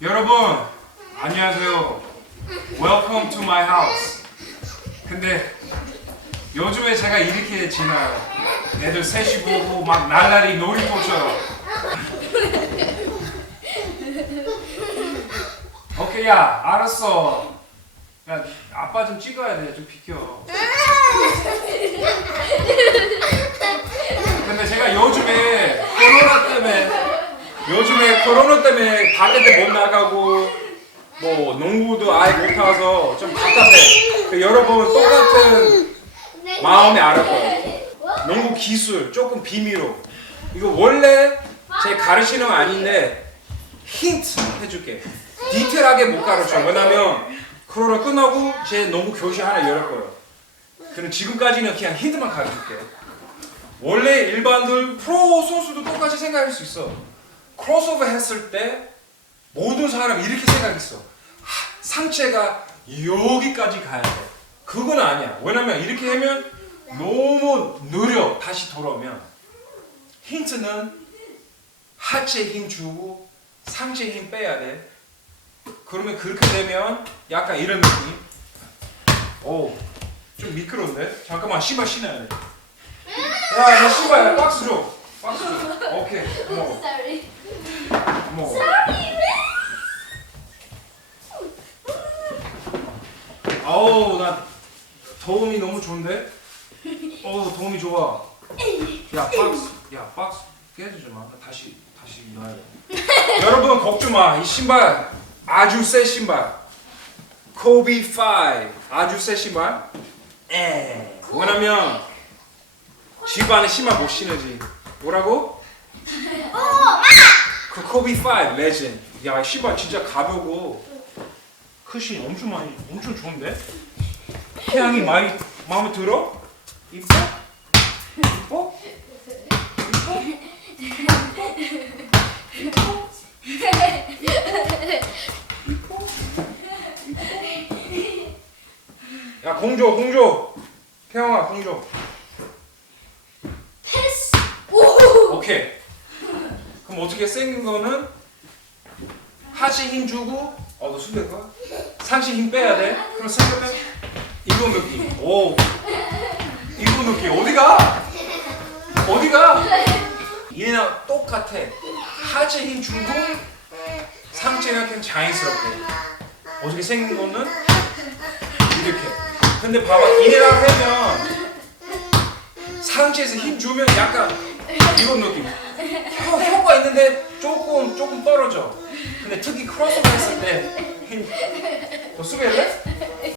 여러분 안녕하세요. Welcome to my house. 근데 요즘에 제가 이렇게 지나요. 애들 셋이 보고 막 날라리 놀이터처럼. 오케이 야 알았어. 야 아빠 좀 찍어야 돼. 좀 비켜. 코로나 때문에 밖에 못 나가고 뭐 농구도 아예 못 가서 좀 답답해. 그 여러분 똑같은 마음이 알을 거예요. 농구 기술 조금 비밀로. 이거 원래 제 가르치는 건 아닌데 힌트 해줄게. 디테일하게 못 가르쳐. 왜냐면 코로나 끝나고 제 농구 교실 하나 열을 거예요. 그럼 지금까지는 그냥 힌트만 가르칠게. 원래 일반들 프로 선수도 똑같이 생각할 수 있어. 크로스오버 했을 때 모든 사람 이렇게 생각했어. 하, 상체가 여기까지 가야 돼. 그건 아니야. 왜냐면 이렇게 하면 너무 느려 다시 돌아오면 힌트는 하체 힘 주고 상체 힘 빼야 돼. 그러면 그렇게 되면 약간 이런 느낌. 오, 좀 미끄러운데? 잠깐만 신발 신어야 돼. 야, 나 신발 박스 줘. 박스 줘. 오케이. 뭐, Sorry. 뭐. 아우 나 도움이 너무 좋은데? 어 도움이 좋아. 야 박스, 야 박스 깨지지 마. 나 다시 다시 넣어야 돼. 여러분 걱정 마. 이 신발 아주 새 신발. 코비 5 아주 새 신발. 에. 왜냐면 집 안에 신발 못 신으지. 뭐라고? 그 코비 5 레전. 야, 이 신발 진짜 가벼고 크신 엄청 많이 엄청 좋은데? 태양이 많이 마음에 들어? 이뻐? 이뻐? 이뻐? 이뻐? 야, 공조, 공조. 태영아, 공조. 패스. 오. 오케이. 그럼 어떻게 생긴 거는 하체 힘 주고 어, 너 숨길 거야? 상체 힘 빼야 돼. 그럼 생기면 이거 느낌. 오. 이거 느낌. 어디가? 어디가? 얘랑 똑같아. 하체 힘 주고 상체가 그냥 자연스럽게. 어떻게 생긴 거는 이렇게. 근데 봐봐. 얘랑 하면 상체에서 힘 주면 약간 이런 느낌. 혀, 혀가 있는데 조금 조금 떨어져. 근데 특히 크로스오버 했을 때 힘. 너 수비할래?